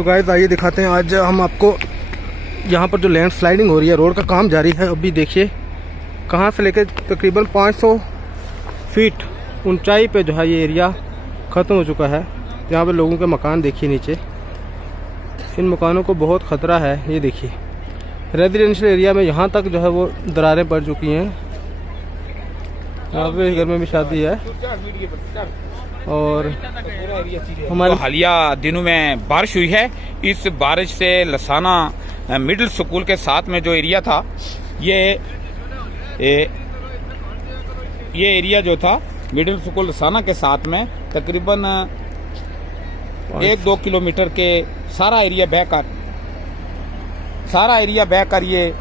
So guys आइए दिखाते हैं आज हम आपको यहाँ पर जो लैंड स्लाइडिंग हो रही है, रोड का काम जारी है। अभी देखिए कहाँ से लेकर तकरीबन 500 फीट ऊंचाई पे जो है ये एरिया ख़त्म हो चुका है। यहाँ पे लोगों के मकान देखिए नीचे, इन मकानों को बहुत ख़तरा है। ये देखिए रेजिडेंशियल एरिया में यहाँ तक जो है वो दरारें पड़ चुकी हैं। यहाँ पे घर में भी शादी है और हमारे हालिया दिनों में बारिश हुई है। इस बारिश से लसाना मिडिल स्कूल के साथ में जो एरिया था ये एरिया जो था मिडिल स्कूल लसाना के साथ में तकरीबन 1-2 किलोमीटर के सारा एरिया बहकर ये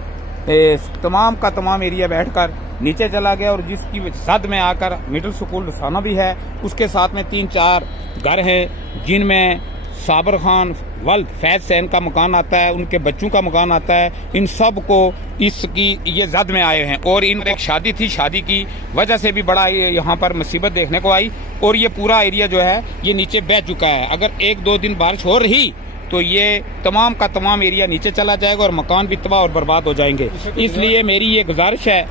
तमाम का तमाम एरिया बैठकर नीचे चला गया। और जिसकी सद में आकर मिडिल स्कूल लसाना भी है, उसके साथ में 3-4 घर हैं जिनमें साबर खान वल्द फैज सैन का मकान आता है, उनके बच्चों का मकान आता है। इन सब को इसकी ये जद में आए हैं। और इन एक शादी थी, शादी की वजह से भी बड़ा यहाँ पर मुसीबत देखने को आई और ये पूरा एरिया जो है ये नीचे बह चुका है। अगर 1-2 दिन बारिश हो रही तो ये तमाम का तमाम एरिया नीचे चला जाएगा और मकान भी तबाह और बर्बाद हो जाएंगे। इसलिए मेरी ये गुजारिश है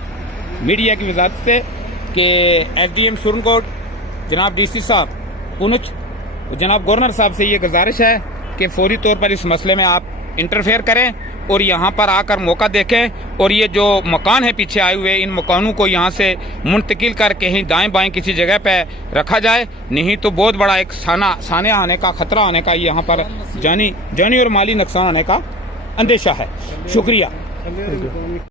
मीडिया की वजारत से कि SDM सुरनकोट जनाब DC साहब पुनच जनाब गवर्नर साहब से ये गुजारिश है कि फौरी तौर पर इस मसले में आप इंटरफेयर करें और यहाँ पर आकर मौका देखें और ये जो मकान है पीछे आए हुए, इन मकानों को यहाँ से मुंतकिल कर कहीं दाएं बाएं किसी जगह पे रखा जाए, नहीं तो बहुत बड़ा एक साने आने का खतरा आने का, यहाँ पर जानी और माली नुकसान आने का अंदेशा है। शुक्रिया।